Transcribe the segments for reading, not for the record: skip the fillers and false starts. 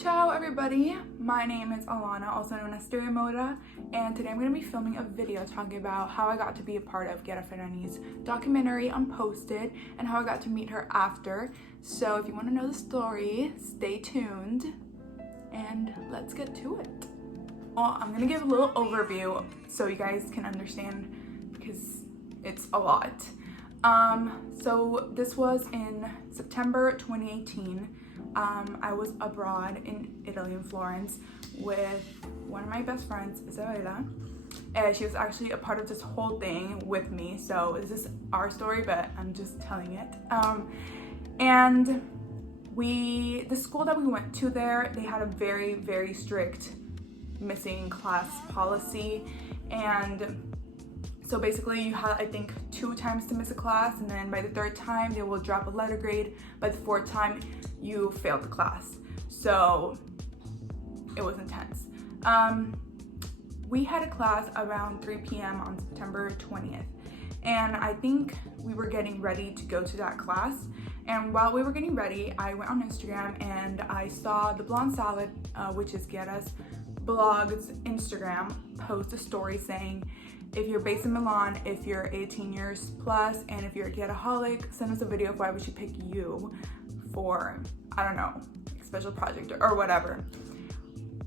Ciao everybody, my name is Alana, also known as Moda, and today I'm going to be filming a video talking about how I got to be a part of Chiara Ferragni's documentary Unposted and how I got to meet her after. So if you want to know the story, stay tuned and let's get to it. Well, I'm going to give a little overview so you guys can understand because it's a lot. So this was in September 2018. I was abroad in Italy, in Florence, with one of my best friends, Isabella, and she was actually a part of this whole thing with me. So this is our story, but I'm just telling it. And the school that we went to there, they had a very, very strict missing class policy, and so basically you had, I think, 2 times to miss a class, and then by the 3rd time they will drop a letter grade. By the 4th time you failed the class. So it was intense. We had a class around 3 p.m. on September 20th, and I think we were getting ready to go to that class. And while we were getting ready, I went on Instagram and I saw the Blonde Salad, which is Chiara's blog's Instagram, post a story saying, if you're based in Milan, if you're 18 years plus, and if you're a Chiaraholic, send us a video of why we should pick you for, I don't know, special project or whatever.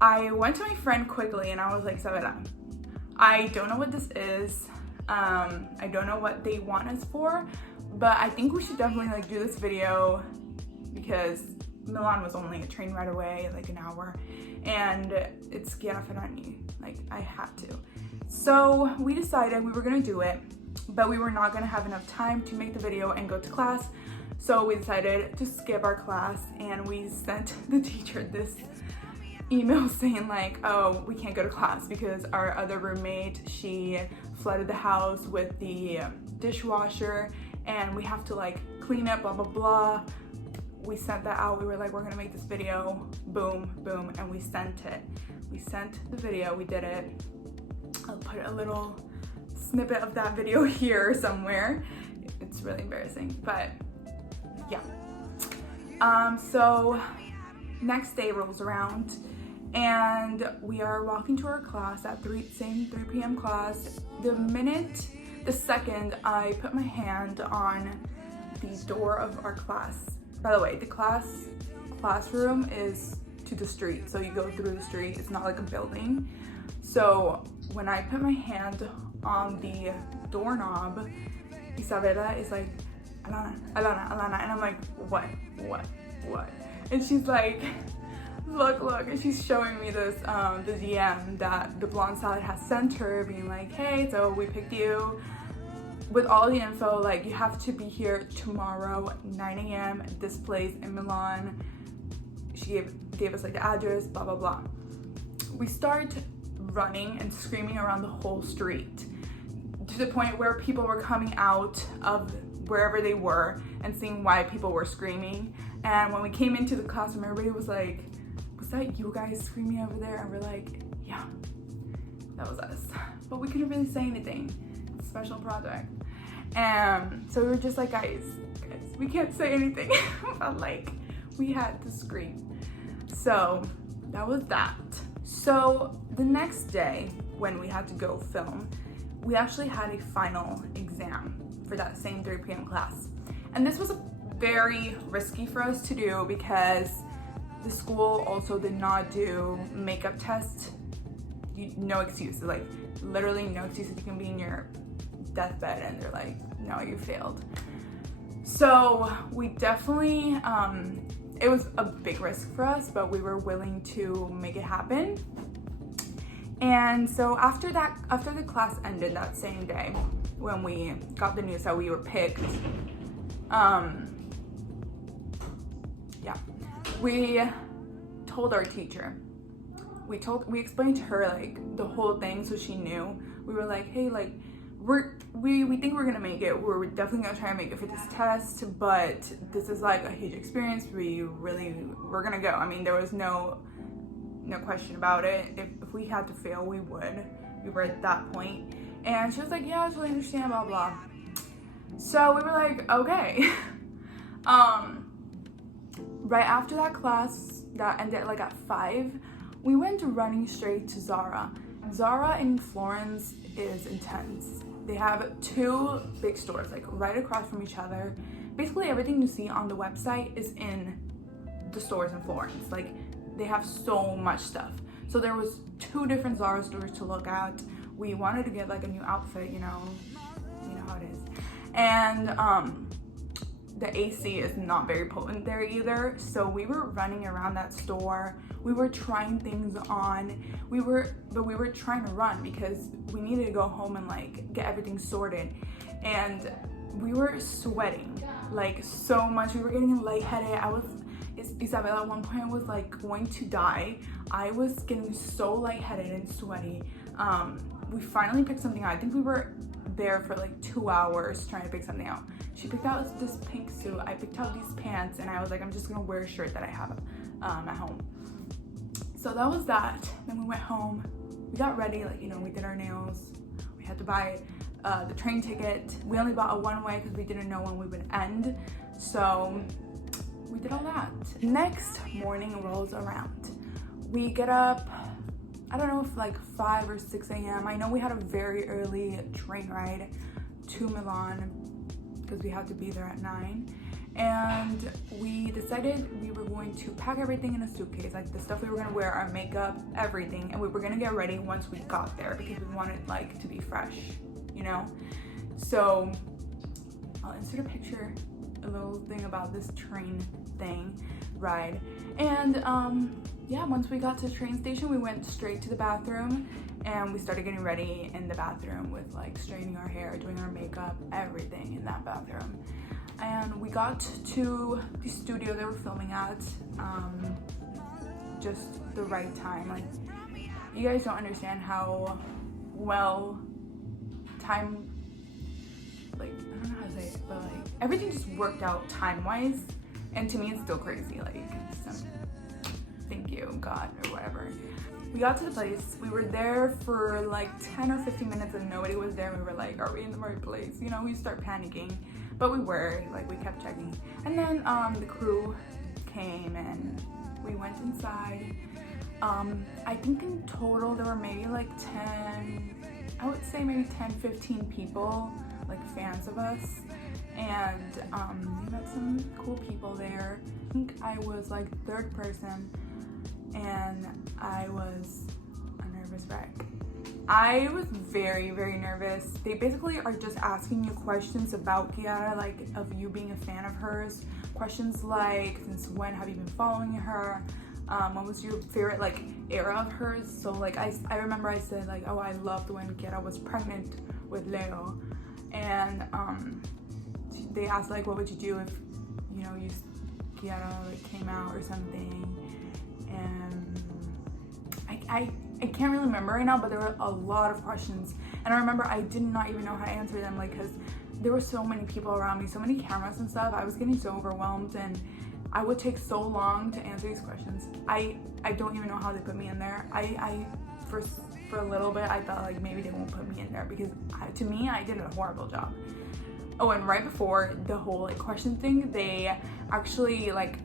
I went to my friend quickly and I was like, Isabella, I don't know what this is. I don't know what they want us for, but I think we should definitely do this video because Milan was only a train ride away, like an hour, and it's Chiara Ferragni, like I had to. So we decided we were gonna do it, but we were not gonna have enough time to make the video and go to class. So we decided to skip our class, and we sent the teacher this email saying like, oh, we can't go to class because our other roommate, she flooded the house with the dishwasher and we have to like clean up, blah, blah, blah. We sent that out. We were like, we're gonna make this video, boom, boom, and we sent it. We sent the video, we did it. I'll put a little snippet of that video here somewhere. It's really embarrassing, but yeah. So next day rolls around and we are walking to our class at same 3 p.m. class. The second I put my hand on the door of our class. By the way, the classroom is to the street, so you go through the street. It's not like a building. So when I put my hand on the doorknob, Isabella is like, Alana, Alana, Alana, and I'm like, what? And she's like, look, and she's showing me this, the DM that the Blonde Salad has sent her, being like, hey, so we picked you with all the info, like you have to be here tomorrow, 9 a.m. at this place in Milan. She gave us like the address, blah, blah, blah. We start running and screaming around the whole street to the point where people were coming out of wherever they were and seeing why people were screaming. And when we came into the classroom, everybody was like, was that you guys screaming over there? And we're like, yeah, that was us. But we couldn't really say anything. It's a special project. And so we were just like, guys, we can't say anything. But like, we had to scream. So that was that. So the next day when we had to go film, we actually had a final exam for that same 3 p.m. class. And this was very risky for us to do because the school also did not do makeup tests. No excuses, like literally no excuses. You can be in your deathbed and they're like, no, you failed. So we definitely, it was a big risk for us, but we were willing to make it happen. And so after the class ended that same day, when we got the news that we were picked, we told our teacher. We explained to her like the whole thing so she knew. We were like, hey, like we think we're gonna make it. We're definitely gonna try and make it for this test, but this is like a huge experience. We're gonna go. I mean, there was no question about it. If we had to fail, we would. We were at that point. And she was like, yeah, I totally understand, blah, blah. So we were like, okay. Right after that class, that ended like at 5, we went running straight to Zara. Zara in Florence is intense. They have 2 big stores like right across from each other. Basically everything you see on the website is in the stores in Florence. Like they have so much stuff. So there was 2 different Zara stores to look at. We wanted to get like a new outfit, you know how it is. And the AC is not very potent there either. So we were running around that store. We were trying things on. But we were trying to run because we needed to go home and like get everything sorted. And we were sweating like so much. We were getting lightheaded. Isabel at one point was like going to die. I was getting so lightheaded and sweaty. We finally picked something out. I think we were there for like 2 hours trying to pick something out. She picked out this pink suit. I picked out these pants, and I was like, I'm just gonna wear a shirt that I have at home. So that was that. Then we went home. We got ready, like, we did our nails. We had to buy the train ticket. We only bought a one-way because we didn't know when we would end. So we did all that. Next morning rolls around. We get up, I don't know if like 5 or 6 a.m. I know we had a very early train ride to Milan because we had to be there at 9. And we decided we were going to pack everything in a suitcase, like the stuff we were gonna wear, our makeup, everything. And we were gonna get ready once we got there because we wanted like to be fresh, So I'll insert a picture, a little thing about this train ride. And yeah, once we got to the train station, we went straight to the bathroom and we started getting ready in the bathroom with like straightening our hair, doing our makeup, everything in that bathroom. And we got to the studio they were filming at just the right time. Like, you guys don't understand how well time, like, I don't know how to say it, but like everything just worked out time-wise. And to me, it's still crazy. Like, thank you, God, or whatever. We got to the place. We were there for like 10 or 15 minutes and nobody was there. We were like, are we in the right place? We start panicking, but we were, like, we kept checking. And then the crew came and we went inside. I think in total there were maybe like 10, I would say maybe 10, 15 people, like fans of us. And we met some cool people there. I think I was like 3rd person and I was a nervous wreck. I was very, very nervous. They basically are just asking you questions about Chiara, like of you being a fan of hers. Questions like, since when have you been following her? What was your favorite like era of hers? So like I remember I said like, oh, I loved when Chiara was pregnant with Leo. And they asked like, what would you do if Chiara like came out or something? And I can't really remember right now, but there were a lot of questions, and I remember I did not even know how to answer them, like, because there were so many people around me, so many cameras and stuff. I was getting so overwhelmed and I would take so long to answer these questions. I don't even know how they put me in there. I for a little bit I thought like maybe they won't put me in there because to me I did a horrible job. Oh, and right before the whole like question thing, they actually like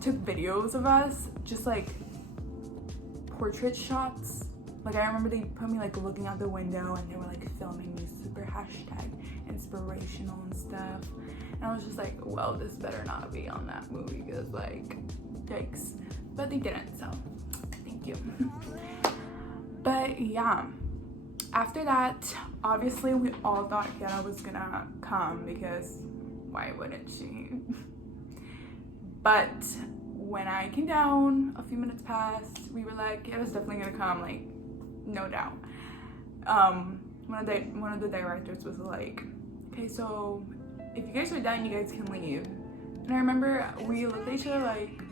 took videos of us, just like portrait shots. Like I remember they put me like looking out the window and they were like filming me, super hashtag inspirational and stuff. And I was just like, well, this better not be on that movie because like, yikes. But they didn't, so thank you. But yeah, after that, obviously we all thought Chiara was gonna come because why wouldn't she? But when I came down, a few minutes passed, we were like, Chiara's definitely gonna come, like, no doubt. One of the directors was like, okay, so if you guys are done, you guys can leave. And I remember we looked at each other like,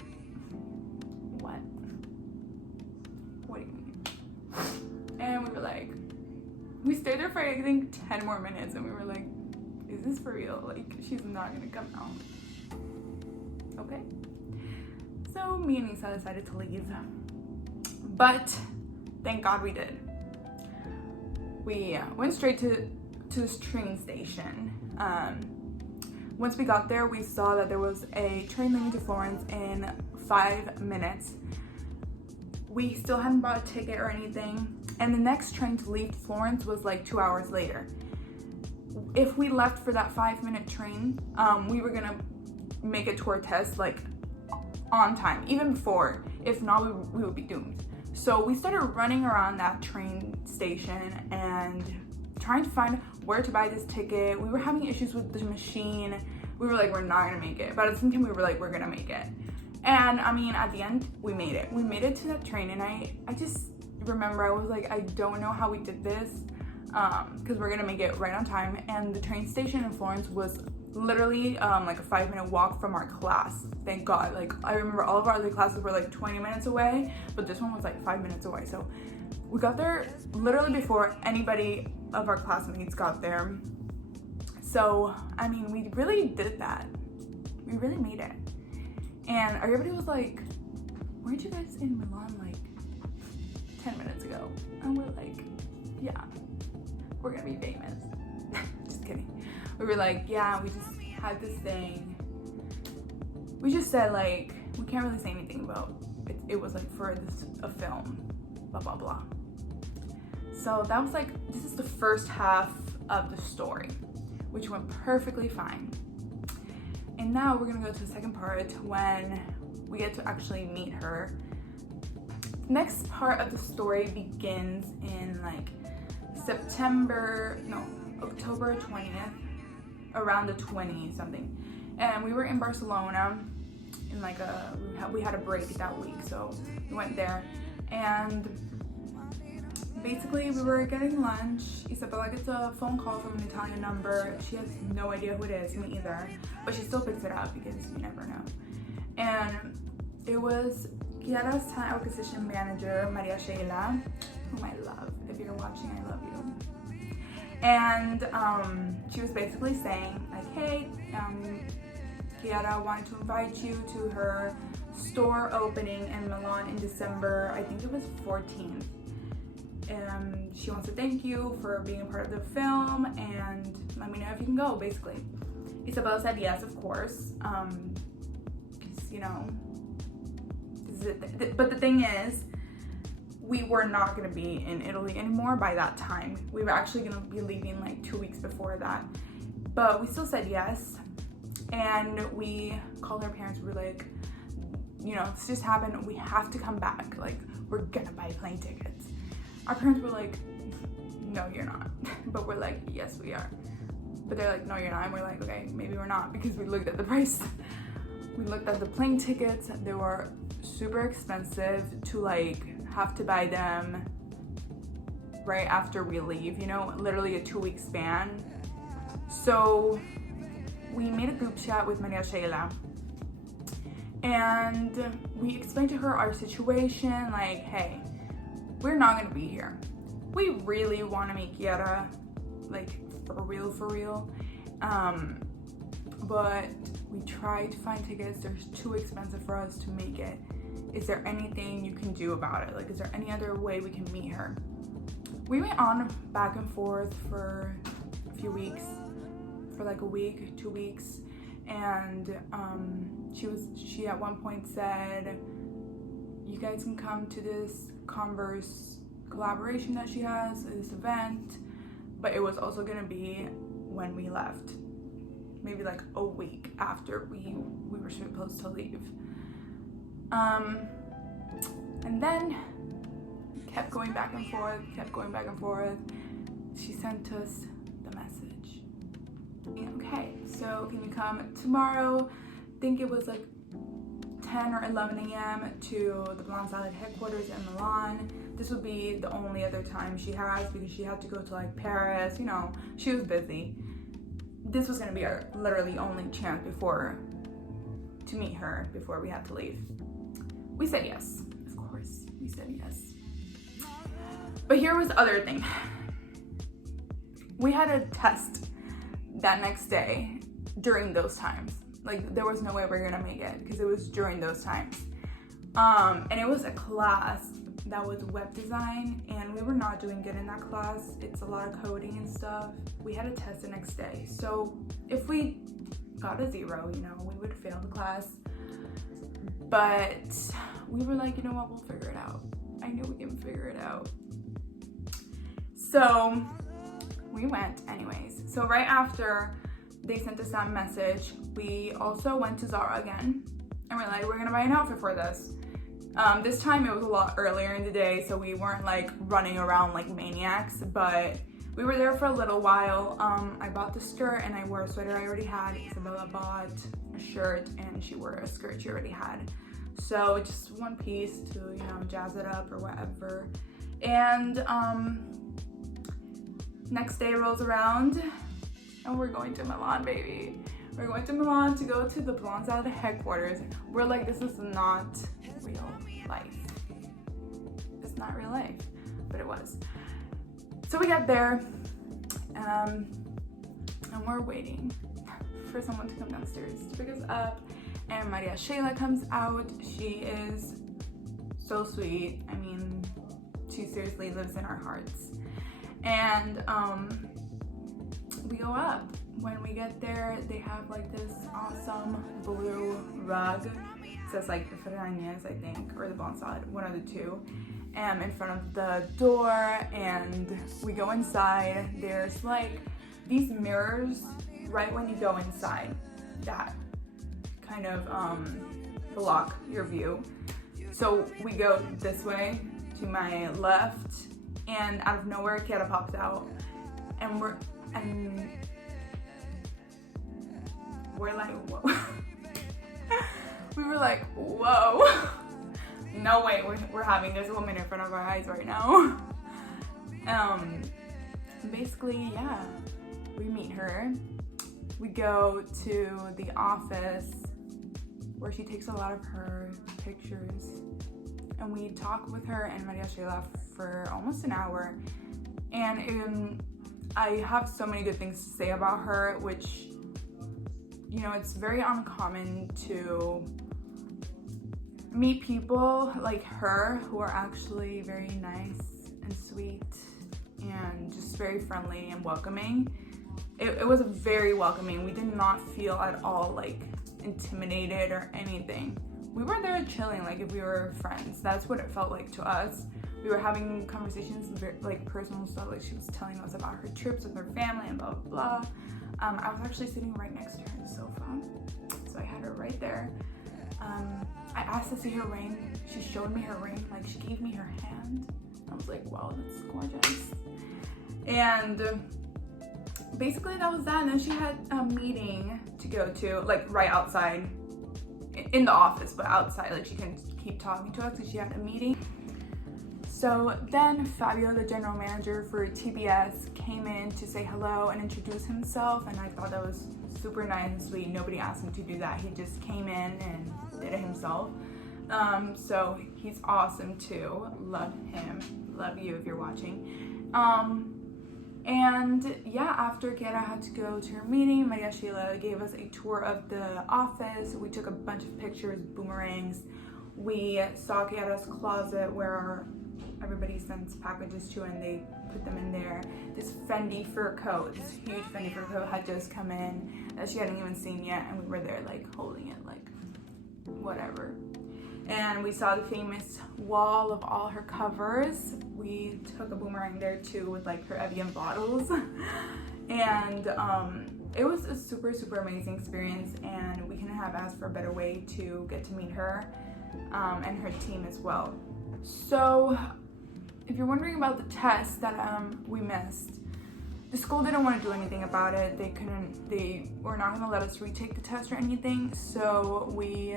what? What do you mean? And we were like, we stayed there for I think 10 more minutes and we were like, is this for real? Like, she's not gonna come out. Okay. So me and Isa decided to leave. But thank God we did. We went straight to this train station. Once we got there, we saw that there was a train leaving to Florence in 5 minutes. We still hadn't bought a ticket or anything, and the next train to leave Florence was like 2 hours later. If we left for that 5-minute train, we were gonna make it to our test like on time, even before. If not, we would be doomed. So we started running around that train station and trying to find where to buy this ticket. We were having issues with the machine. We were like, we're not gonna make it. But at the same time, we were like, we're gonna make it. And I mean, at the end, we made it. We made it to that train, and I just remember I was like, I don't know how we did this, because we're gonna make it right on time. And the train station in Florence was literally like a 5-minute walk from our class. Thank God. Like, I remember all of our other classes were like 20 minutes away, but this one was like 5 minutes away. So we got there literally before anybody of our classmates got there. So I mean, we really did that. We really made it. And everybody was like, weren't you guys in Milan like 10 minutes ago? And we're like, yeah, we're gonna be famous. Just kidding. We were like, yeah, we just had this thing. We just said like, we can't really say anything about it. It was like for a film, blah, blah, blah. So that was like, this is the first half of the story, which went perfectly fine. And now we're gonna go to the second part when we get to actually meet her. The next part of the story begins in like October 20th, around the 20 something. And we were in Barcelona in like we had a break that week, so we went there. And basically we were getting lunch. Isabella gets a phone call from an Italian number. She has no idea who it is, me either, but she still picks it up because you never know. And it was Chiara's talent acquisition manager, Maria Sheila, whom I love. If you're watching, I love you. And she was basically saying like, hey, Chiara wanted to invite you to her store opening in Milan in December. I think it was 14th. She wants to thank you for being a part of the film and let me know if you can go, basically. Isabella said yes, of course, because, you know, this is it. But the thing is, we were not going to be in Italy anymore by that time. We were actually going to be leaving like 2 weeks before that. But we still said yes. And we called our parents. We were like, you know, this just happened. We have to come back. Like, we're going to buy plane tickets. Our parents were like, no, you're not. But we're like, yes, we are. But they're like, no, you're not. And we're like, okay, maybe we're not, because we looked at the price. We looked at the plane tickets. They were super expensive to like have to buy them right after we leave, you know, literally a 2-week span. So we made a group chat with Maria Sheila and we explained to her our situation, like, hey, we're not gonna be here. We really wanna meet Chiara, like for real. But we tried to find tickets, they're too expensive for us to make it. Is there anything you can do about it? Like, is there any other way we can meet her? We went on back and forth for a few weeks, for like a week, 2 weeks. And she at one point said, you guys can come to this Converse collaboration that she has, this event, but it was also gonna be when we left, maybe like a week after we were supposed to leave. And then kept going back and forth. She sent us the message. Okay, so can you come tomorrow? I think it was like 10 or 11 a.m. to the Blonde Salad headquarters in Milan. This would be the only other time she has because she had to go to like Paris, you know, she was busy. This was gonna be our literally only chance to meet her before we had to leave. We said yes, of course, we said yes. But here was the other thing. We had a test that next day during those times. Like, there was no way we were gonna make it because it was during those times. And it was a class that was web design, and we were not doing good in that class. It's a lot of coding and stuff. We had a test the next day. So if we got a 0, you know, we would fail the class. But we were like, you know what, we'll figure it out. I knew we can figure it out. So we went anyways. So right after they sent us that message, we also went to Zara again. And we're like, we're gonna buy an outfit for this. This time it was a lot earlier in the day, so we weren't like running around like maniacs, but we were there for a little while. I bought the skirt and I wore a sweater I already had. Isabella bought a shirt and she wore a skirt she already had. So just one piece to, you know, jazz it up or whatever. And next day rolls around and we're going to Milan, baby. We're going to Milan to go to the Balenciaga headquarters. We're like, this is not real life. It's not real life, but it was. So we got there, and we're waiting for someone to come downstairs to pick us up. And Maria Shayla comes out. She is so sweet. I mean, she seriously lives in our hearts. And we go up. When we get there, they have like this awesome blue rug. It says like Ferragni, I think, or the Balenciaga, one of the two. In front of the door, and we go inside. There's like these mirrors right when you go inside that kind of block your view. So we go this way to my left, and out of nowhere Chiara pops out, and we're like, whoa. We were like, whoa. No way we're having this woman in front of our eyes right now. Basically, yeah, we meet her. We go to the office where she takes a lot of her pictures, and we talk with her and Maria Shayla for almost an hour. And I have so many good things to say about her, which, you know, it's very uncommon to meet people like her who are actually very nice and sweet and just very friendly and welcoming. It was very welcoming. We did not feel at all like intimidated or anything. We were there chilling like if we were friends. That's what it felt like to us. We were having conversations, like personal stuff, like she was telling us about her trips with her family and blah blah blah. I was actually sitting right next to her in the sofa, so I had her right there. I asked to see her ring. She showed me her ring, like she gave me her hand. I was like, wow, that's gorgeous. And basically that was that. And then she had a meeting to go to, like right outside, in the office, but outside, like she couldn't keep talking to us because she had a meeting. So then Fabio, the general manager for TBS, came in to say hello and introduce himself, and I thought that was super nice and sweet. Nobody asked him to do that. He just came in and did it himself. So he's awesome too. Love him. Love you if you're watching. And yeah, after Chiara had to go to her meeting, Maria Sheila gave us a tour of the office. We took a bunch of pictures, boomerangs. We saw Chiara's closet where everybody sends packages to, and they put them in there. This Fendi fur coat, this huge Fendi fur coat had just come in that she hadn't even seen yet, and we were there like holding it like whatever. And we saw the famous wall of all her covers. We took a boomerang there too with like her Evian bottles. And it was a super, super amazing experience, and we couldn't have asked for a better way to get to meet her and her team as well. So if you're wondering about the test that we missed, the school didn't want to do anything about it. They were not going to let us retake the test or anything. So we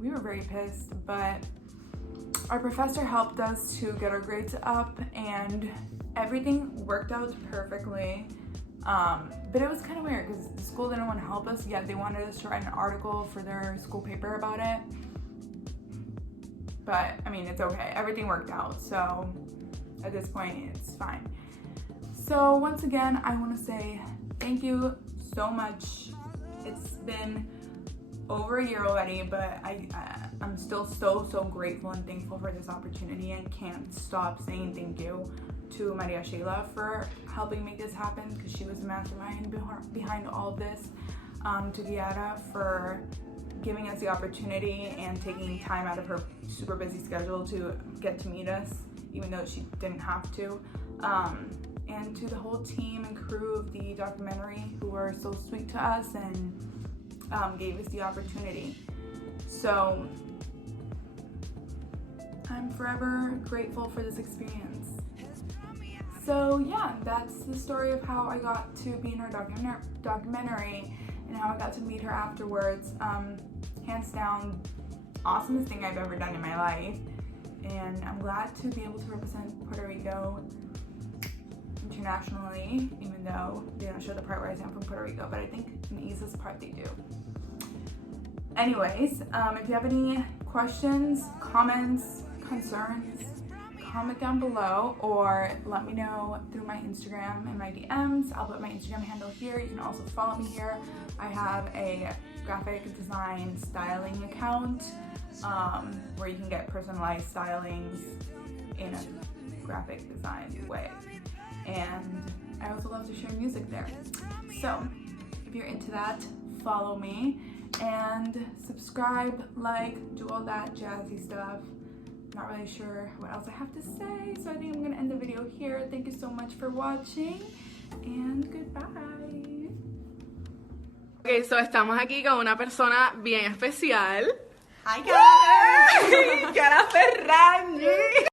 were very pissed, but our professor helped us to get our grades up, and everything worked out perfectly. But it was kind of weird because the school didn't want to help us, yet they wanted us to write an article for their school paper about it. But I mean, it's okay. Everything worked out. So at this point, it's fine. So once again, I want to say thank you so much. It's been over a year already, but I'm still so grateful and thankful for this opportunity, and can't stop saying thank you to Maria Sheila for helping make this happen, because she was the mastermind behind all of this. to Chiara for giving us the opportunity and taking time out of her super busy schedule to get to meet us, even though she didn't have to. And to the whole team and crew of the documentary who were so sweet to us and gave us the opportunity. So I'm forever grateful for this experience. So yeah, that's the story of how I got to be in her documentary and how I got to meet her afterwards. Hands down, awesomest thing I've ever done in my life. And I'm glad to be able to represent Puerto Rico internationally, even though they don't show the part where I say I'm from Puerto Rico, but I think in the easiest part they do. Anyways, if you have any questions, comments, concerns, comment down below or let me know through my Instagram and my DMs. I'll put my Instagram handle here. You can also follow me here. I have a graphic design styling account where you can get personalized stylings in a graphic design way. And I also love to share music there. So if you're into that, follow me and subscribe, like, do all that jazzy stuff. Not really sure what else I have to say, so I think I'm gonna end the video here. Thank you so much for watching and goodbye. Ok, so estamos aquí con una persona bien especial. Hi guys! Chiara Ferragni.